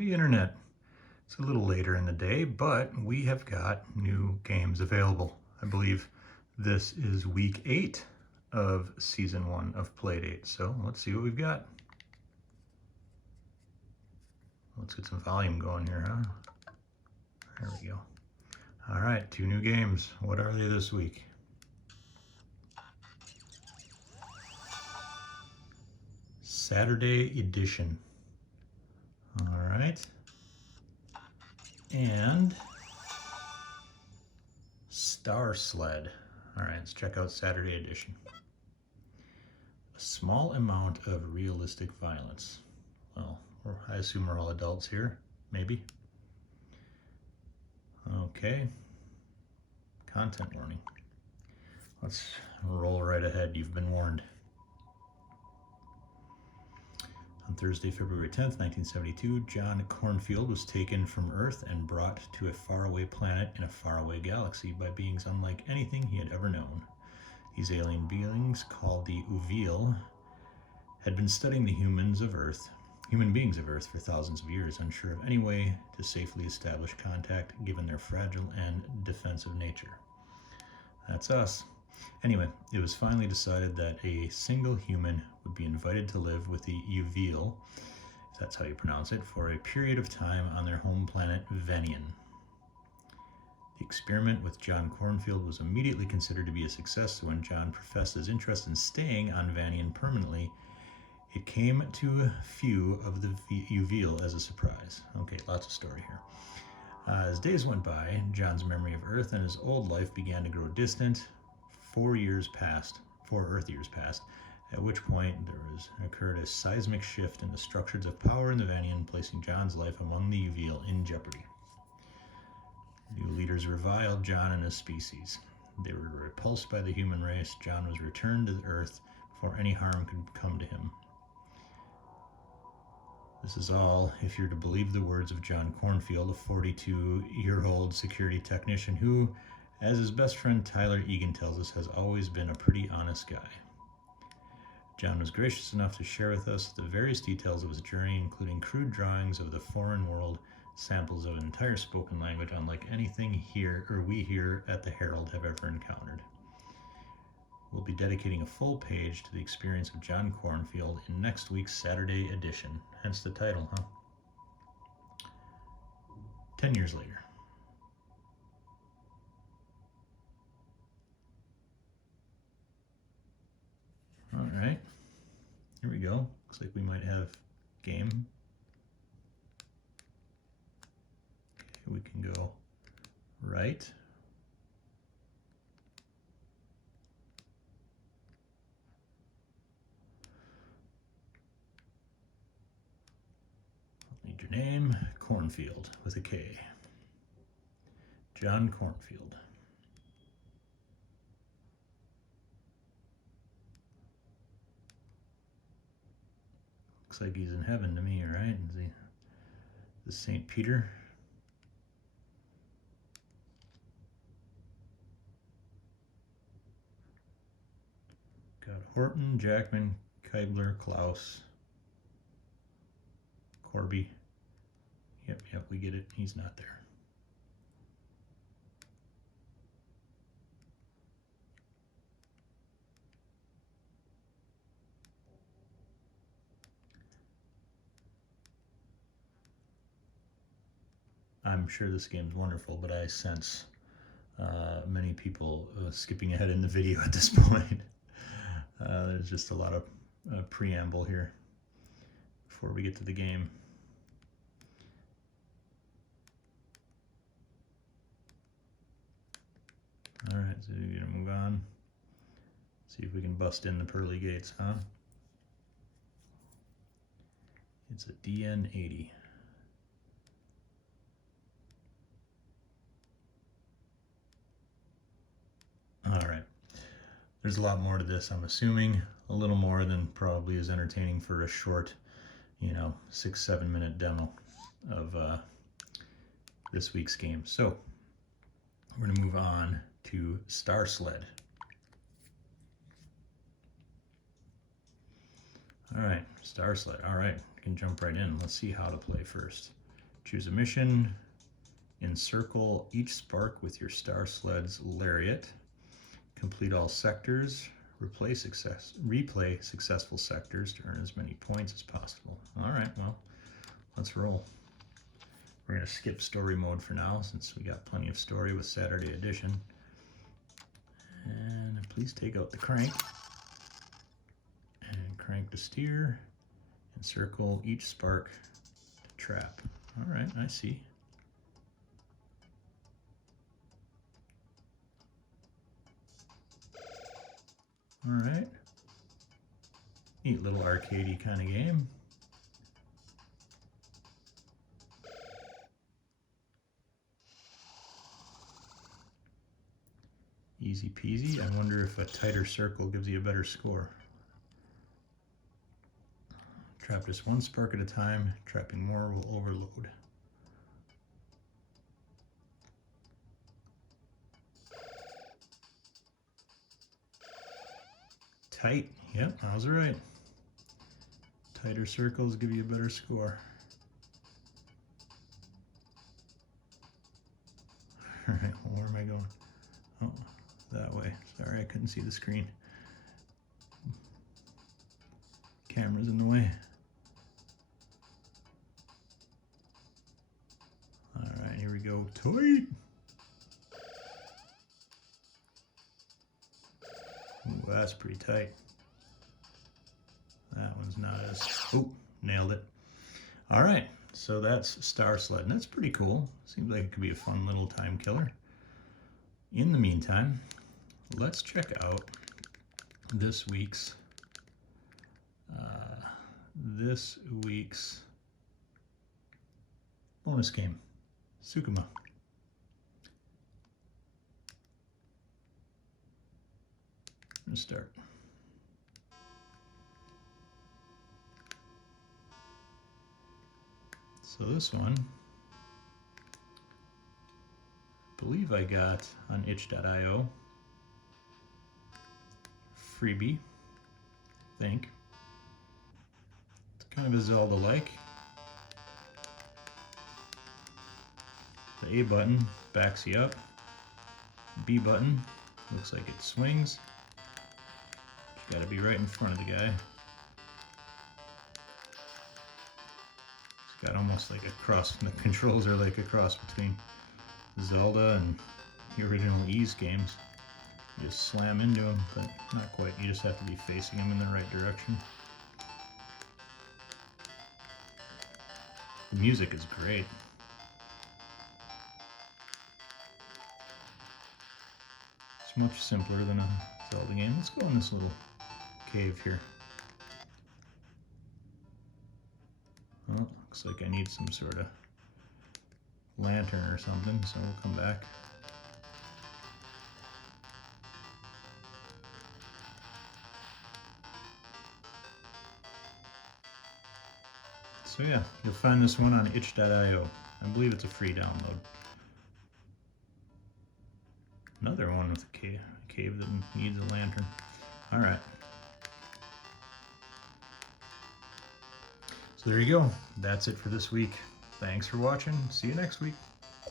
Hey Internet, it's a little later in the day, but we have got new games available. I believe this is week 8 of season 1 of Playdate, so let's see what we've got. Let's get some volume going here, huh? There we go. All right, 2 new games. What are they this week? Saturday Edition. All right. And Sled. All right, let's check out Saturday Edition. A small amount of realistic violence. Well, I assume we're all adults here, maybe. Okay, content warning. Let's roll right ahead, you've been warned. On Thursday, February 10th, 1972, John Cornfield was taken from Earth and brought to a faraway planet in a faraway galaxy by beings unlike anything he had ever known. These alien beings, called the Uvil, had been studying the human beings of Earth for thousands of years, unsure of any way to safely establish contact given their fragile and defensive nature. That's us. Anyway, it was finally decided that a single human would be invited to live with the Uvil, if that's how you pronounce it, for a period of time on their home planet, Venian. The experiment with John Cornfield was immediately considered to be a success, so when John professed his interest in staying on Venian permanently, it came to few of the Uvil as a surprise. Okay, lots of story here. As days went by, John's memory of Earth and his old life began to grow distant. 4 Earth years passed, at which point there occurred a seismic shift in the structures of power in the Venian, placing John's life among the Uvil in jeopardy. New leaders reviled John and his species. They were repulsed by the human race. John was returned to Earth before any harm could come to him. This is all if you're to believe the words of John Cornfield, a 42-year-old security technician who, as his best friend Tyler Egan tells us, has always been a pretty honest guy. John was gracious enough to share with us the various details of his journey, including crude drawings of the foreign world, samples of an entire spoken language unlike anything we here at the Herald have ever encountered. We'll be dedicating a full page to the experience of John Cornfield in next week's Saturday edition, hence the title, huh? 10 years later. All right, here we go. Looks like we might have game. Okay, we can go right. Need your name, Cornfield with a K. John Cornfield. Looks like he's in heaven to me, right? Is he the St. Peter? Got Horton, Jackman, Keibler, Klaus, Corby. Yep, we get it. He's not there. I'm sure this game's wonderful, but I sense many people skipping ahead in the video at this point. There's just a lot of preamble here before we get to the game. All right, so we're gonna move on. See if we can bust in the pearly gates, huh? It's a DN80. All right, there's a lot more to this, I'm assuming. A little more than probably is entertaining for a short, 6-7 minute demo of this week's game. So we're gonna move on to Sled. All right, Sled. All right, we can jump right in. Let's see how to play first. Choose a mission. Encircle each spark with your Star Sled's lariat. Complete all sectors. Replay successful sectors to earn as many points as possible. All right, well, let's roll. We're going to skip story mode for now since we got plenty of story with Saturday Edition. And please take out the crank. And crank to steer. Encircle each spark to trap. All right, I see. All right. Neat little arcadey kind of game. Easy peasy. I wonder if a tighter circle gives you a better score. Trap just one spark at a time. Trapping more will overload. Tight. Yep, I was right. Tighter circles give you a better score. All right, well, where am I going? Oh, that way. Sorry, I couldn't see the screen. Camera's in the way. All right, here we go. Tight. Ooh, that's pretty tight. That one's not as... Oh, nailed it. All right, so that's Star Sled, and that's pretty cool. Seems like it could be a fun little time killer. In the meantime, let's check out this week's bonus game, Sukima. I'm gonna start. So this one, I believe I got on itch.io. Freebie, I think. It's kind of a Zelda-like. The A button backs you up. B button looks like it swings. You gotta be right in front of the guy. It's got almost like a cross, the controls are like a cross between Zelda and the original Ys games. You just slam into them, but not quite. You just have to be facing them in the right direction. The music is great. It's much simpler than a Zelda game. Let's go in this little cave here. Well, looks like I need some sort of lantern or something, so we'll come back. So yeah, you'll find this one on itch.io. I believe it's a free download. Another one with a cave that needs a lantern. All right. So there you go. That's it for this week. Thanks for watching. See you next week.